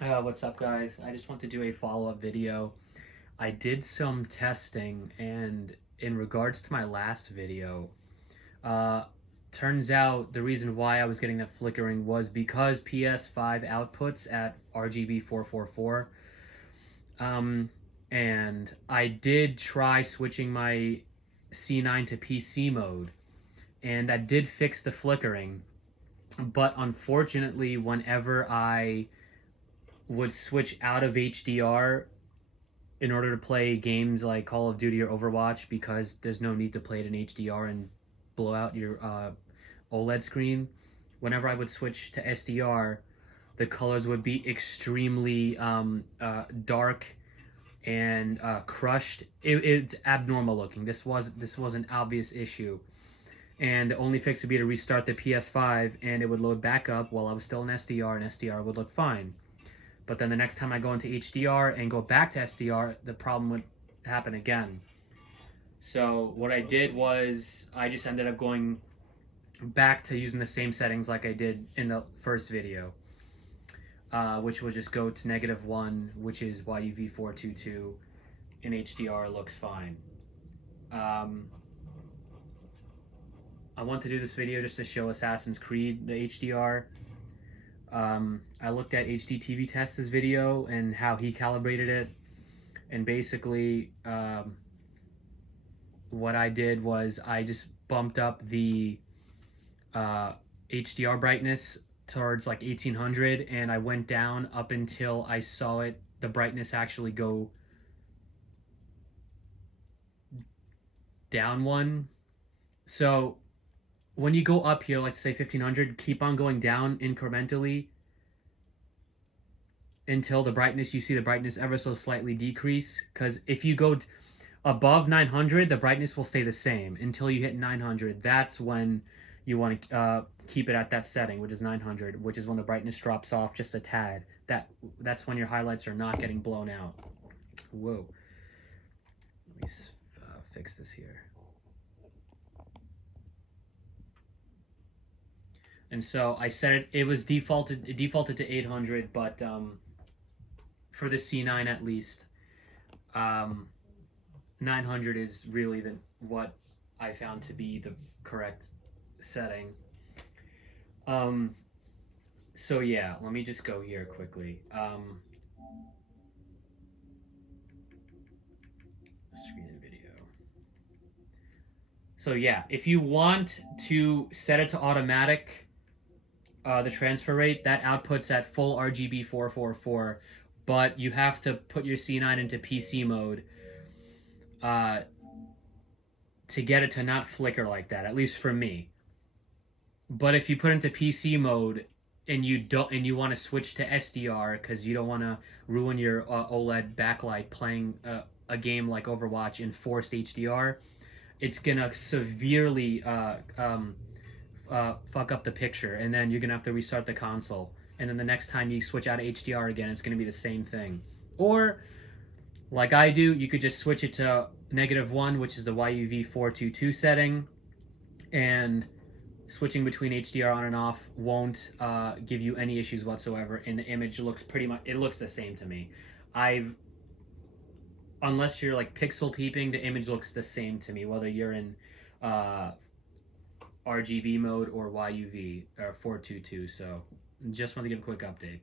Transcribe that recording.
What's up, guys? I just want to do a follow-up video. I did some testing, and in regards to my last video, uh, turns out the reason why I was getting that flickering was because PS5 outputs at RGB 444. And I did try switching my C9 to PC mode, and that did fix the flickering. But unfortunately, whenever I would switch out of HDR in order to play games like Call of Duty or Overwatch, because there's no need to play it in HDR and blow out your OLED screen. Whenever I would switch to SDR, the colors would be extremely dark and crushed. It's abnormal looking. This was an obvious issue, and the only fix would be to restart the PS5, and it would load back up while I was still in SDR, and SDR would look fine. But then the next time I go into HDR and go back to SDR, the problem would happen again. So what I did was I just ended up going back to using the same settings like I did in the first video, which was just go to -1, which is YUV422. In HDR looks fine. I want to do this video just to show Assassin's Creed, the HDR. I looked at HDTV Test's video and how he calibrated it, and basically what I did was I just bumped up the HDR brightness towards like 1800, and I went down up until I saw the brightness actually go down one. So when you go up here, like say 1500, keep on going down incrementally until you see the brightness ever so slightly decrease. Because if you go above 900, the brightness will stay the same until you hit 900. That's when you want to keep it at that setting, which is 900, which is when the brightness drops off just a tad. That's when your highlights are not getting blown out. Whoa. Let me fix this here. And so I set it. It defaulted to 800, but for the C9 at least, 900 is really what I found to be the correct setting. So yeah, let me just go here quickly. Screen and video. So yeah, if you want to set it to automatic, the transfer rate, that outputs at full RGB 444, but you have to put your C9 into PC mode to get it to not flicker like that, at least for me. But if you put into PC mode and you want to switch to SDR because you don't want to ruin your OLED backlight playing a game like Overwatch in forced HDR, it's gonna severely fuck up the picture, and then you're gonna have to restart the console. And then the next time you switch out of HDR again, it's gonna be the same thing. Or, like I do, you could just switch it to -1, which is the YUV422 setting, and switching between HDR on and off won't give you any issues whatsoever, and the image looks it looks the same to me. Unless you're like pixel peeping, the image looks the same to me, whether you're in RGB mode or YUV or 422. So just want to give a quick update.